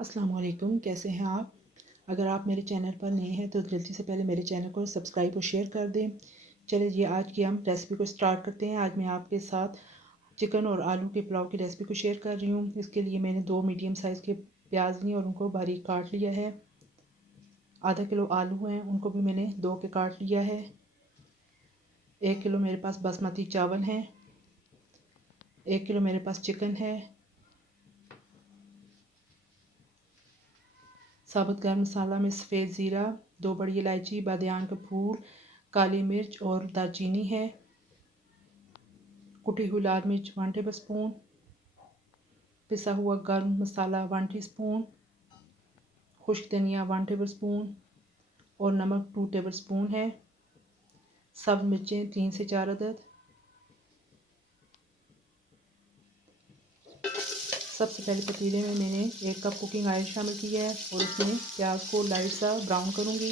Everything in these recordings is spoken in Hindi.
अस्सलाम वालेकुम, कैसे हैं आप? अगर आप मेरे चैनल पर नए हैं तो जल्दी से पहले मेरे चैनल को सब्सक्राइब और शेयर कर दें। चलिए जी, आज की हम रेसिपी को स्टार्ट करते हैं। आज मैं आपके साथ चिकन और आलू के पुलाव की रेसिपी को शेयर कर रही हूँ। इसके लिए मैंने 2 मीडियम साइज़ के प्याज लिए और उनको बारीक काट लिया है। आधा किलो आलू हैं, उनको भी मैंने 2 के काट लिया है। 1 किलो मेरे पास बासमती चावल हैं। 1 किलो मेरे पास चिकन है। साबुत गर्म मसाला में सफ़ेद ज़ीरा, 2 बड़ी इलायची, बादियान का फूल, काली मिर्च और दालचीनी है। कुटी हुई लाल मिर्च 1 टेबल स्पून, पिसा हुआ गर्म मसाला 1 टीस्पून, खुश्क धनिया 1 टेबल स्पून और नमक 2 टेबल स्पून है। सब्ज़ मिर्चें 3 से 4 अदद। सबसे पहले पतीले में मैंने 1 कप कुकिंग ऑयल शामिल किया है और उसमें प्याज को लाइट सा ब्राउन करूँगी।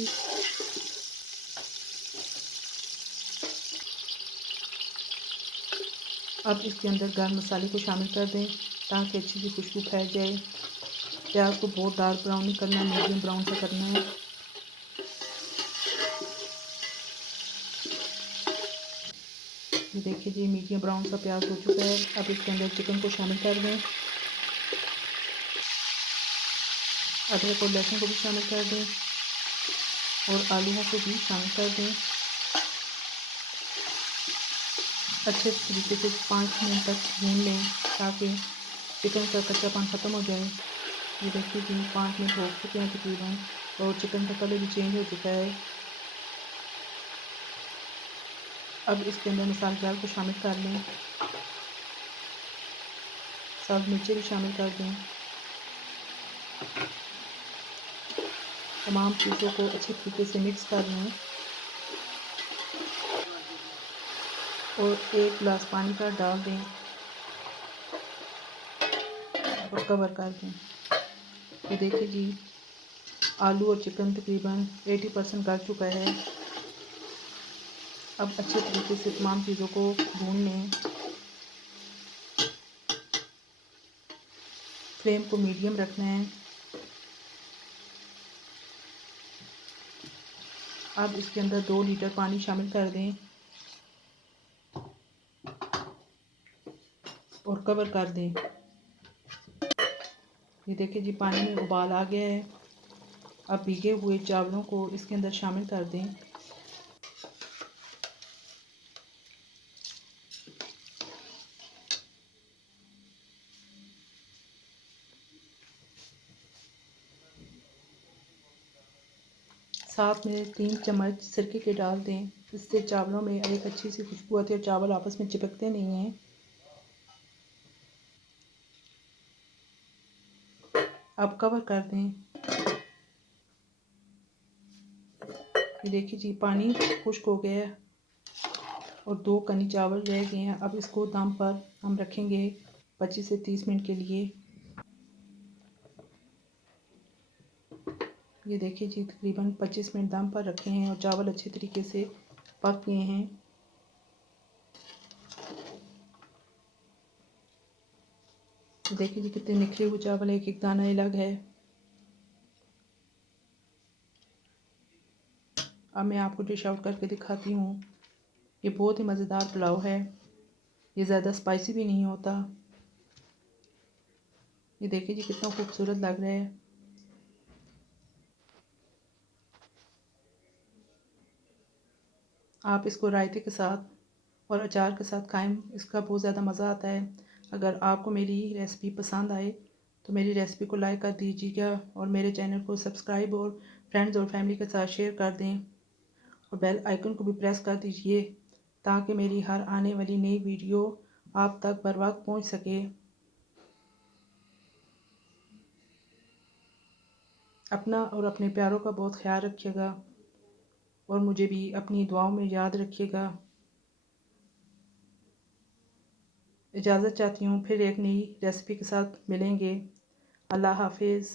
अब इसके अंदर गर्म मसाले को शामिल कर दें ताकि अच्छी सी खुशबू फैल जाए। प्याज को बहुत डार्क ब्राउन नहीं करना, मीडियम ब्राउन सा करना है। ये देखिए जी, मीडियम ब्राउन सा प्याज हो चुका है। अब इसके अंदर चिकन को शामिल कर दें। अदरक और लहसुन को भी शामिल कर दें और आलूओं को भी शामिल कर दें। अच्छे तरीके से 5 मिनट तक भून लें ताकि चिकन का कच्चापन ख़त्म हो जाए। ये देखिए जी, 5 मिनट हो चुके हैं तकरीबन और चिकन का कलर भी चेंज हो चुका है। अब इसके अंदर मसाले जार को शामिल कर लें। सब्ज़ मिर्चें भी शामिल कर दें। तमाम चीज़ों को अच्छे तरीके से मिक्स कर लें और 1 गिलास पानी का डाल दें और कवर कर दें। तो देखिए जी, आलू और चिकन तकरीबन 80% गल चुका है। अब अच्छे तरीके से तमाम चीज़ों को भून लें। फ्लेम को मीडियम रखना है। अब इसके अंदर 2 लीटर पानी शामिल कर दें और कवर कर दें। ये देखिए जी, पानी में उबाल आ गया है। अब भीगे हुए चावलों को इसके अंदर शामिल कर दें। साथ में 3 चम्मच सिरके के डाल दें। इससे चावलों में एक अच्छी सी खुशबू आती है और चावल आपस में चिपकते नहीं हैं। अब कवर कर दें। ये देखिए जी, पानी खुश्क हो गया है और 2 कनी चावल रह गए हैं। अब इसको दम पर हम रखेंगे 25 से 30 मिनट के लिए। ये देखिए जी, तकरीबन 25 मिनट दम पर रखे हैं और चावल अच्छे तरीके से पक गए हैं। देखिए जी, कितने निखरे हुए चावल, एक एक दाना अलग है। अब मैं आपको डिश आउट करके दिखाती हूँ। ये बहुत ही मज़ेदार पुलाव है। ये ज़्यादा स्पाइसी भी नहीं होता। ये देखिए जी, कितना खूबसूरत लग रहा है। आप इसको रायते के साथ और अचार के साथ खाएं, इसका बहुत ज़्यादा मज़ा आता है। अगर आपको मेरी रेसिपी पसंद आए तो मेरी रेसिपी को लाइक कर दीजिएगा और मेरे चैनल को सब्सक्राइब और फ्रेंड्स और फैमिली के साथ शेयर कर दें और बेल आइकन को भी प्रेस कर दीजिए ताकि मेरी हर आने वाली नई वीडियो आप तक बर वक्त पहुँच सके। अपना और अपने प्यारों का बहुत ख्याल रखिएगा और मुझे भी अपनी दुआओं में याद रखिएगा। इजाज़त चाहती हूँ, फिर एक नई रेसिपी के साथ मिलेंगे। अल्लाह हाफिज़।